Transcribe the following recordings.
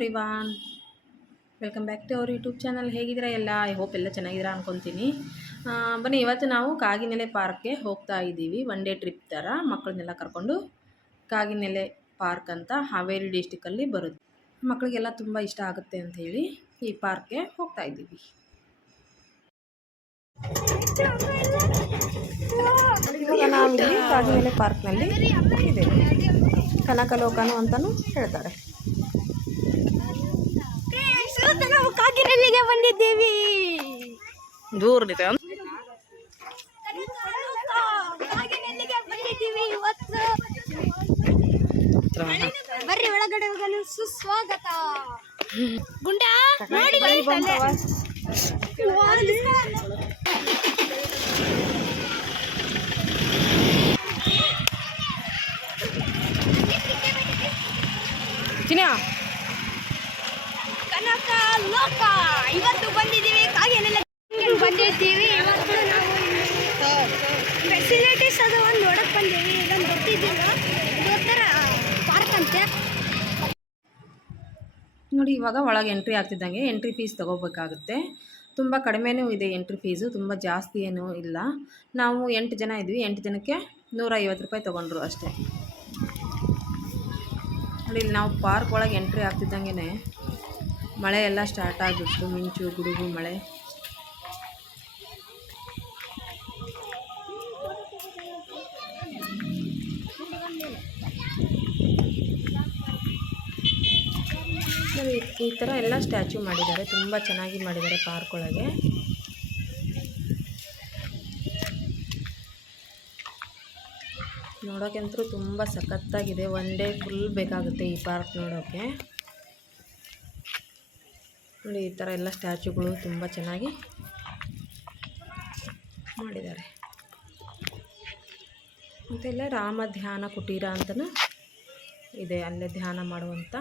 Everyone welcome back to ಅವ್ರ YouTube channel ಹೇಗಿದ್ದೀರಾ ಎಲ್ಲ? ಐ ಹೋಪ್ ಎಲ್ಲ ಚೆನ್ನಾಗಿದ್ದೀರಾ ಅನ್ಕೊತೀನಿ. ಬನ್ನಿ, ಇವತ್ತು ನಾವು ಕಾಗಿನೆಲೆ ಪಾರ್ಕ್ಗೆ ಹೋಗ್ತಾ ಇದ್ದೀವಿ. ಒನ್ ಡೇ ಟ್ರಿಪ್ ಥರ ಮಕ್ಕಳನ್ನೆಲ್ಲ ಕರ್ಕೊಂಡು ಕಾಗಿನೆಲೆ ಪಾರ್ಕ್ ಅಂತ ಹಾವೇರಿ ಡಿಸ್ಟಿಕಲ್ಲಿ ಬರುತ್ತೆ. ಮಕ್ಕಳಿಗೆಲ್ಲ ತುಂಬ ಇಷ್ಟ ಆಗುತ್ತೆ ಅಂತ ಹೇಳಿ ಈ ಪಾರ್ಕ್ಗೆ ಹೋಗ್ತಾ ಇದ್ದೀವಿ. ಕಾಗಿನೆಲೆ ಪಾರ್ಕ್ನಲ್ಲಿ ಇದೆ ಕನಕಲೋಕನು ಅಂತಲೂ ಹೇಳ್ತಾರೆ. ನಾವು ಕಾಗಿನೆಲ್ಲಿಗೆ ಬಂದಿದ್ದೀವಿ. ದೂರ ಬಂದಿದ್ದೀವಿ ಇವತ್ತು. ಬರ್ರಿ ಒಳಗಡೆ ಹೋಗಲು ಸುಸ್ವಾಗತ. ಗುಂಡ ನೋಡಿ ಚಿನ್ನ ಲೋಕ. ಇವತ್ತು ಬಂದಿದ್ದೀವಿ, ಕಾಗಿನೆಲ್ಲ ಬಂದಿದ್ದೀವಿ. ಇವತ್ತು ನಾವು ಫೆಸಿಲಿಟೀಸ್ ಅದು ಒಂದು ನೋಡಕ್ ಬಂದೀವಿ. ಇದೊಂದು ಗೊತ್ತಿದ್ದಿಲ್ಲ. ಇದೊಂಥರ ಪಾರ್ಕ್ ಅಂತೆ. ನೋಡಿ, ಇವಾಗ ಒಳಗೆ ಎಂಟ್ರಿ ಆಗ್ತಿದ್ದಂಗೆ ಎಂಟ್ರಿ ಫೀಸ್ ತೊಗೋಬೇಕಾಗುತ್ತೆ. ತುಂಬ ಕಡಿಮೆನೂ ಇದೆ ಎಂಟ್ರಿ ಫೀಸು ತುಂಬ ಜಾಸ್ತಿ ಏನೂ ಇಲ್ಲ. ನಾವು ಎಂಟು ಜನ ಇದ್ವಿ. ಎಂಟು ಜನಕ್ಕೆ ನೂರ ಐವತ್ತು ರೂಪಾಯಿ ತೊಗೊಂಡ್ರು ಅಷ್ಟೇ. ನೋಡಿ, ಇಲ್ಲಿ ನಾವು ಪಾರ್ಕ್ ಒಳಗೆ ಎಂಟ್ರಿ ಆಗ್ತಿದ್ದಂಗೆ ಮಳೆ ಎಲ್ಲ ಸ್ಟಾರ್ಟ್ ಆಗಿತ್ತು, ಮಿಂಚು, ಗುಡುಗು ಮಳೆ. ಈ ಥರ ಎಲ್ಲ ಸ್ಟ್ಯಾಚು ಮಾಡಿದ್ದಾರೆ, ತುಂಬ ಚೆನ್ನಾಗಿ ಮಾಡಿದ್ದಾರೆ ಪಾರ್ಕ್ ಒಳಗೆ. ನೋಡೋಕ್ಕಂತೂ ತುಂಬ ಸಖತ್ತಾಗಿದೆ ಒನ್ ಡೇ ಫುಲ್ ಬೇಕಾಗುತ್ತೆ ಈ ಪಾರ್ಕ್ ನೋಡೋಕ್ಕೆ ನೋಡಿ, ಈ ಥರ ಎಲ್ಲ ಸ್ಟ್ಯಾಚುಗಳು ತುಂಬ ಚೆನ್ನಾಗಿ ಮಾಡಿದ್ದಾರೆ. ಮತ್ತು ಇಲ್ಲ ರಾಮ ಧ್ಯಾನ ಕುಟೀರ ಅಂತಲೂ ಇದೆ. ಅಲ್ಲೇ ಧ್ಯಾನ ಮಾಡುವಂಥ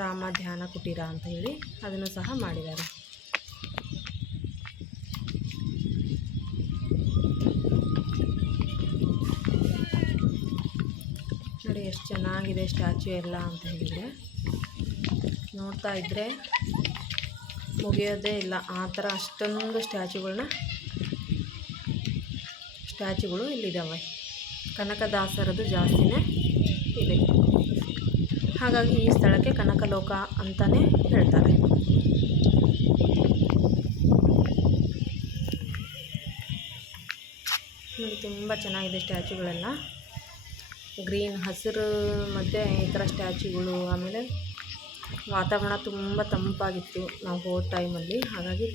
ರಾಮ ಧ್ಯಾನ ಕುಟೀರ ಅಂತ ಹೇಳಿ ಅದನ್ನು ಸಹ ಮಾಡಿದ್ದಾರೆ. ನೋಡಿ, ಎಷ್ಟು ಚೆನ್ನಾಗಿದೆ ಸ್ಟ್ಯಾಚು ಎಲ್ಲ ಅಂತ ಹೇಳಿದರೆ. ನೋಡ್ತಾ ಇದ್ದರೆ ಮುಗಿಯೋದೇ ಇಲ್ಲ. ಆ ಥರ ಅಷ್ಟೊಂದು ಸ್ಟ್ಯಾಚುಗಳನ್ನ ಸ್ಟ್ಯಾಚುಗಳು ಇಲ್ಲಿದ್ದಾವೆ. ಕನಕದಾಸರದು ಜಾಸ್ತಿನೇ ಇದೆ. ಹಾಗಾಗಿ ಈ ಸ್ಥಳಕ್ಕೆ ಕನಕಲೋಕ ಅಂತಲೇ ಹೇಳ್ತಾರೆ. ನೋಡಿ, ತುಂಬ ಚೆನ್ನಾಗಿದೆ ಸ್ಟ್ಯಾಚುಗಳೆಲ್ಲ ಗ್ರೀನ್ ಹಸಿರು, ಮತ್ತು ಈ ಥರ ಸ್ಟ್ಯಾಚುಗಳು ಆಮೇಲೆ ವಾತಾವರಣ ತುಂಬ ತಂಪಾಗಿತ್ತು ನಾವು ಹೋದ ಟೈಮಲ್ಲಿ. ಹಾಗಾಗಿ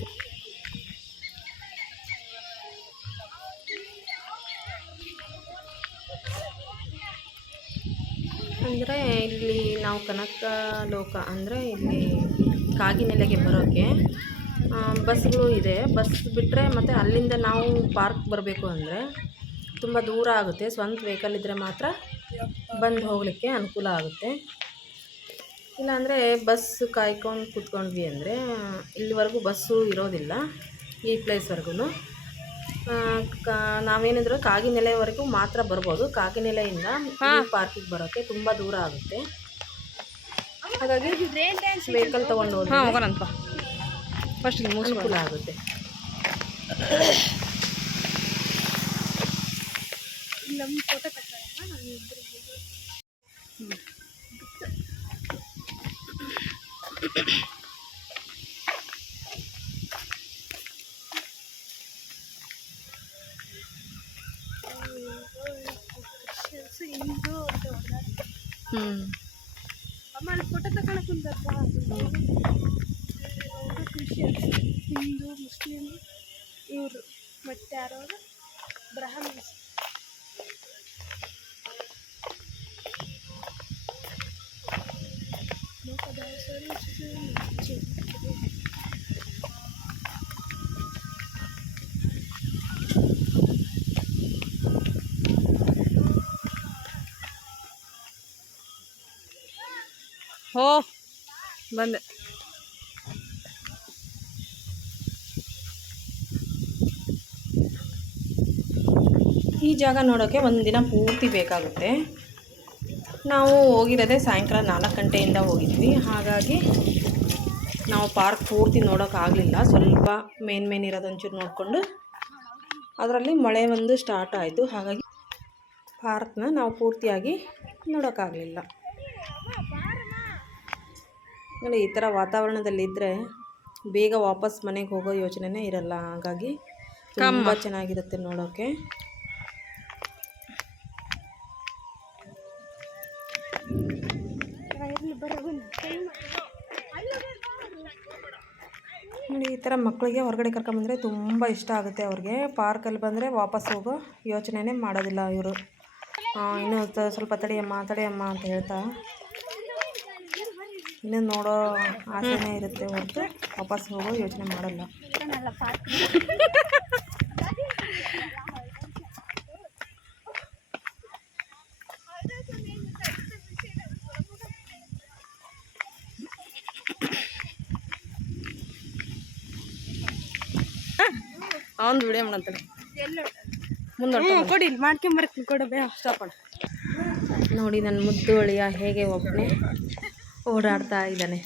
ಅಂದರೆ ಇಲ್ಲಿ ನಾವು ಕನಕ ಲೋಕ ಅಂದರೆ ಇಲ್ಲಿ ಕಾಗಿನೆಲೆಗೆ ಬರೋಕ್ಕೆ ಬಸ್ಗಳು ಇದೆ. ಬಸ್ ಬಿಟ್ಟರೆ ಮತ್ತು ಅಲ್ಲಿಂದ ನಾವು ಪಾರ್ಕ್ ಬರಬೇಕು ಅಂದರೆ ತುಂಬ ದೂರ ಆಗುತ್ತೆ. ಸ್ವಂತ ವೆಹಿಕಲ್ ಇದ್ದರೆ ಮಾತ್ರ ಬಂದು ಹೋಗಲಿಕ್ಕೆ ಅನುಕೂಲ ಆಗುತ್ತೆ. ಇಲ್ಲಾಂದರೆ ಬಸ್ ಕಾಯ್ಕೊಂಡು ಕೂತ್ಕೊಂಡ್ವಿ ಅಂದರೆ ಇಲ್ಲಿವರೆಗೂ ಬಸ್ಸು ಇರೋದಿಲ್ಲ ಈ ಪ್ಲೇಸ್ವರೆಗೂ ನಾವೇನಿದ್ರು ಕಾಗಿನೆಲೆವರೆಗೂ ಮಾತ್ರ ಬರ್ಬೋದು. ಕಾಗಿನೆಲೆಯಿಂದ ಪಾರ್ಕಿಗೆ ಬರೋಕ್ಕೆ ತುಂಬ ದೂರ ಆಗುತ್ತೆ. ಹಾಗಾಗಿ ವೆಹಿಕಲ್ ತೊಗೊಂಡು ಫಸ್ಟ್ ಅನುಕೂಲ ಆಗುತ್ತೆ. ನಮ್ಮ ಫೋಟೋ ತಗೊಳ್ಳೋಣ ಹಿಂದೂ ಅಂತ ಹೊಡ್ದಾರ. ಹ್ಞೂ ಅಮ್ಮ ಅಲ್ಲಿ ಫೋಟೋ ತಗೊಳಕ್ ಕುಂತಪ್ಪ ಕ್ರಿಶ್ಚಿಯನ್ಸ್ ಹಿಂದೂ ಮುಸ್ಲಿಮ್ ಇವರು ಮತ್ತೆ ಯಾರು ಬ್ರಹ್ಮಸ್ ಹೋ ಬಂದೆ. ಈ ಜಾಗ ನೋಡೋಕ್ಕೆ ಒಂದು ದಿನ ಪೂರ್ತಿ ಬೇಕಾಗುತ್ತೆ. ನಾವು ಹೋಗಿರೋದೇ ಸಾಯಂಕಾಲ ನಾಲ್ಕು ಗಂಟೆಯಿಂದ ಹೋಗಿದ್ವಿ. ಹಾಗಾಗಿ ನಾವು ಪಾರ್ಕ್ ಪೂರ್ತಿ ನೋಡೋಕ್ಕಾಗಲಿಲ್ಲ ಸ್ವಲ್ಪ ಮೇನ್ ಮೇನ್ ಇರೋದೊಂಚೂರು ನೋಡಿಕೊಂಡು ಅದರಲ್ಲಿ ಮಳೆ ಒಂದು ಸ್ಟಾರ್ಟ್ ಆಯಿತು. ಹಾಗಾಗಿ ಪಾರ್ಕ್ನ ನಾವು ಪೂರ್ತಿಯಾಗಿ ನೋಡೋಕ್ಕಾಗಲಿಲ್ಲ ನೋಡಿ ಈ ಥರ ವಾತಾವರಣದಲ್ಲಿದ್ದರೆ ಬೇಗ ವಾಪಸ್ ಮನೆಗೆ ಹೋಗೋ ಯೋಚನೆನೇ ಇರಲ್ಲ. ಹಾಗಾಗಿ ತುಂಬ ಚೆನ್ನಾಗಿರುತ್ತೆ ನೋಡೋಕ್ಕೆ ಥರ ಮಕ್ಕಳಿಗೆ ಹೊರಗಡೆ ಕರ್ಕೊಂಬಂದರೆ ತುಂಬ ಇಷ್ಟ ಆಗುತ್ತೆ ಅವ್ರಿಗೆ. ಪಾರ್ಕಲ್ಲಿ ಬಂದರೆ ವಾಪಸ್ ಹೋಗೋ ಯೋಚನೆನೇ ಮಾಡೋದಿಲ್ಲ ಇವರು. ಇನ್ನೂ ಸ್ವಲ್ಪ ತಡೆಯಮ್ಮ ತಡೆಯಮ್ಮ ಅಂತ ಹೇಳ್ತಾ. ಇನ್ನೂ ನೋಡೋ ಆಸೆನೇ ಇರುತ್ತೆ ಹೊರತು ವಾಪಸ್ ಹೋಗೋ ಯೋಚನೆ ಮಾಡಲ್ಲ. ಅವನು ವಿಡಿಯೋ ಮಾಡಂತಾನೆ. ಮುಂದೆ ಕೊಡಿ ಮಾಡ್ಕೊಂಬರ್ತೀನಿ ಕೊಡು ಬೇ ಸ್ಟಾಪ್ ನೋಡಿ ನನ್ನ ಮುದ್ದು ಅಳಿಯ ಹೇಗೆ ಒಬ್ಬನೇ ಓಡಾಡ್ತಾ ಇದ್ದಾನೆ.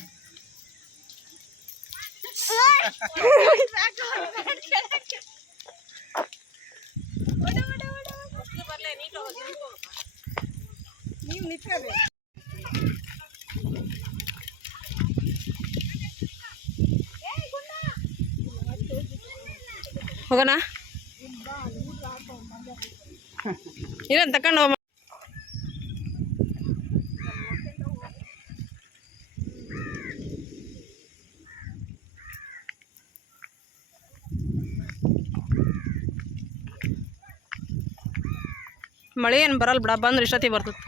ಹೋಗೋಣ? ಇರೋದು ತಕೊಂಡು ಹೋಗ. ಮಳೆ ಏನು ಬರಲ್ಲ ಬಿಡ ಬಂದ್ರೆ ಇಷ್ಟೊತ್ತಿಗೆ ಬರ್ತದೆ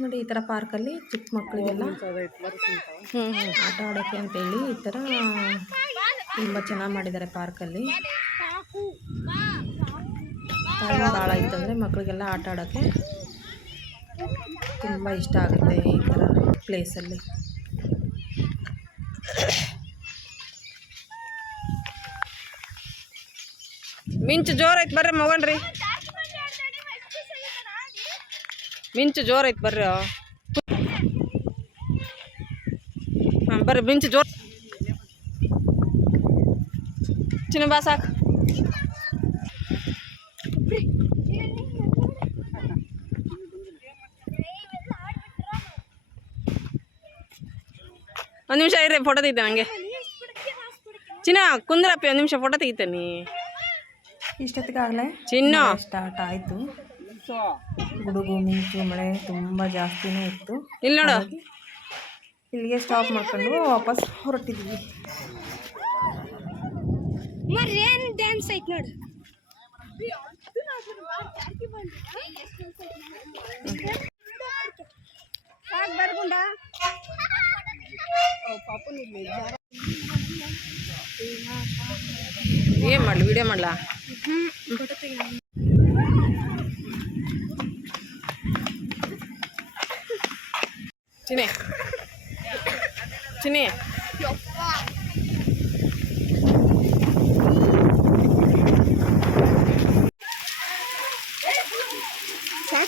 ನೋಡಿ, ಈ ಥರ ಪಾರ್ಕಲ್ಲಿ ಚಿಕ್ಕ ಮಕ್ಕಳಿಗೆಲ್ಲ ಆಟ ಆಡೋಕ್ಕೆ ಅಂತೇಳಿ ಈ ಥರ ತುಂಬ ಚೆನ್ನಾಗಿ ಮಾಡಿದ್ದಾರೆ ಪಾರ್ಕಲ್ಲಿ ಟೈಮ್ ಭಾಳ ಇತ್ತಂದರೆ ಮಕ್ಕಳಿಗೆಲ್ಲ ಆಟ ಆಡೋಕ್ಕೆ ತುಂಬ ಇಷ್ಟ ಆಗುತ್ತೆ ಈ ಥರ ಪ್ಲೇಸಲ್ಲಿ ಮಿಂಚು ಜೋರೈತೆ ಬರ್ರಿ ಮಗನ್ರಿ. ಮಿಂಚು ಜೋರ್ ಐತೆ ಬರ್ರಿ. ಹಾಂ ಬರ್ರಿ ಮಿಂಚು ಜೋರ್. ಚಿನ್ನ ಬಾ ಸಾಕು. ಒಂದು ನಿಮಿಷ ಇರ್ರಿ ಫೋಟೋ ತೆಗಿತೆ ನನಗೆ ಚಿನ್ನ ಕುಂದ್ರಪ್ಪಿ ಒಂದು ನಿಮಿಷ ಫೋಟೋ ತೆಗಿತೇನೆ ಇಷ್ಟೊತ್ತಿಗಾಗಲೇ ಚಿನ್ನ. ಸ್ಟಾರ್ಟ್ ಆಯಿತು. ಗುಡುಗು ಮಿಂಚು ಮಳೆ ತುಂಬ ಜಾಸ್ತಿನೇ ಇತ್ತು. ಇಲ್ಲಿ ನೋಡು. ಇಲ್ಲಿಗೆ ಸ್ಟಾಪ್ ಮಾಡ್ಕೊಂಡು ವಾಪಸ್ ಹೊರಟಿದ್ವಿ. ಏನ್ ಡ್ಯಾನ್ಸ್ ಐತ್ ನೋಡು. ಬರ್ಗುಂಡ ಏನು ಮಾಡಲಿ ವಿಡಿಯೋ ಮಾಡಲಾ? ಚಿನಿ ಚಿನಿ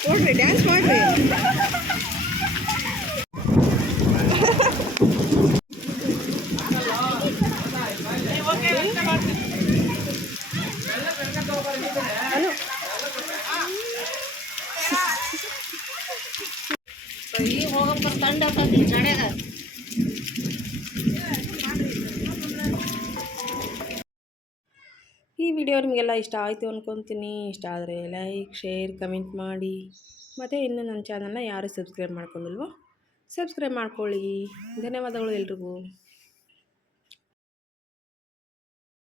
ಮಾಡ್ರಿ ಡ್ಯಾನ್ಸ್ ಮಾಡ್ರಿ Video ನಿಮಗೆಲ್ಲ ಇಷ್ಟ ಆಯಿತು ಅಂದ್ಕೊತೀನಿ ಇಷ್ಟ ಆದರೆ ಲೈಕ್ ಶೇರ್ ಕಮೆಂಟ್ ಮಾಡಿ. ಮತ್ತು ಇನ್ನೂ ನನ್ನ ಚಾನಲ್ನ ಯಾರು ಸಬ್ಸ್ಕ್ರೈಬ್ ಮಾಡ್ಕೊಂಡಿಲ್ವೋ ಸಬ್ಸ್ಕ್ರೈಬ್ ಮಾಡ್ಕೊಳ್ಳಿ. ಧನ್ಯವಾದಗಳು ಎಲ್ರಿಗೂ.